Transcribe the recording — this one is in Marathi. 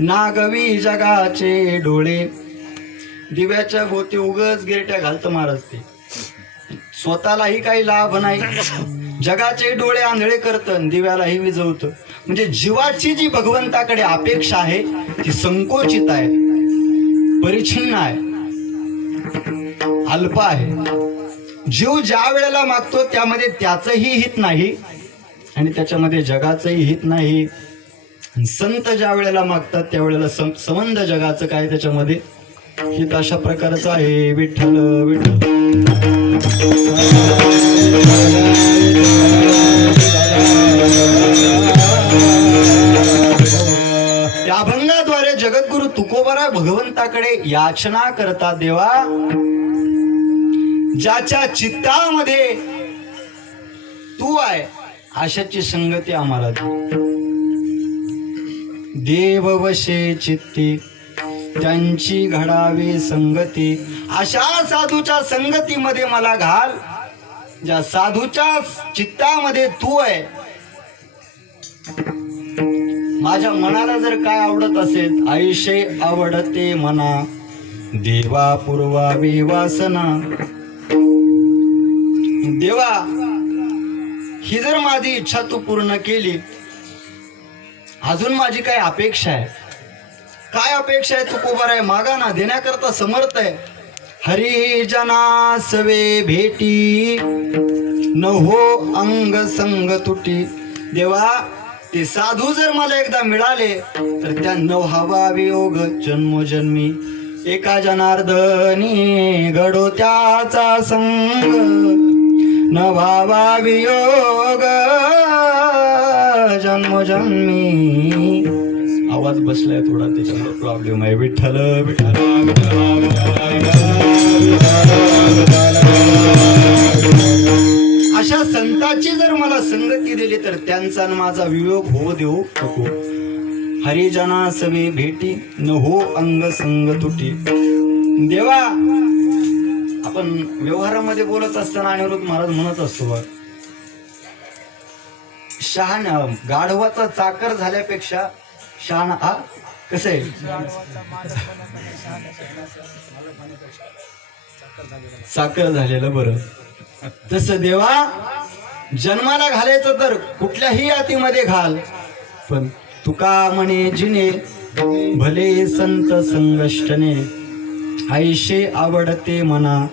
नागवी जगाचे डोळे. दिव्याच्या भोवती उगच गिरट्या घालतं महाराज ते. स्वतःलाही काही लाभ नाही. जगाचे डोळे आंधळे करतं दिव्यालाही विजवतं. म्हणजे जीवाची जी भगवंताकडे अपेक्षा आहे ती संकोचित आहे. परिच्छिन्न आहे. अल्प आहे. जीव ज्या वेळेला मागतो त्यामध्ये त्याचंही हित नाही आणि त्याच्यामध्ये जगाचंही हित नाही. संत ज्या वेळेला मागतात त्यावेळेला संबंध जगाचं काय त्याच्यामध्ये? हित अशा प्रकारचं आहे. विठ्ठल विठ्ठल. या अभंगाद्वारे जगद्गुरु तुकोबरा भगवंताकडे याचना करता देवा. ज्याच्या चित्तामध्ये तू आहे अशाची संगती आम्हाला देववशे चित्ती त्यांची घडावी संगती. अशा साधूच्या संगतीमध्ये मला घाल ज्या साधूच्या चित्तामध्ये तू आहे. माझ्या मनाला जर काय आवडत असेल आयुष्य आवडते मना. देवा पूर्वा वासना. देवा ही जर माझी इच्छा तू पूर्ण केली अजून माझी काय अपेक्षा आहे? काय अपेक्षा आहे? तुकोबर आहे मागा ना. देण्याकरता समर्थ आहे. हरी जना सवे भेटी. न हो अंग संग तुटी. देवा ते साधू जर मला एकदा मिळाले तर त्या नवहावा वियोग जन्मोजन्मी. एका जनार्दनी घडो त्याचा संग. न व्हावा वियोग जन्मोजन्मी आवाज बसलाय थोडा त्याच्यामुळे प्रॉब्लेम आहे. विठ्ठल विठ्ठल. अशा संताची जर मला संगती दिली तर त्यांचा आणि माझा वियोग होऊ देऊ नको. हरिजना सवे भेटी न हो अंग संग तुटी. देवा आपण व्यवहारामध्ये बोलत असताना अनिरुद्ध महाराज म्हणत असतो बघ, शहाण गाढवाचा चाकर झाल्यापेक्षा शहाण हा कसं? आहे साखर झालेलं बरं. तसं देवा जन्माला घालायचं तर कुठल्याही यातीमध्ये घाल. पण तुका म्हणे जिने भले संत संगष्टने आयुष्य आवडते मना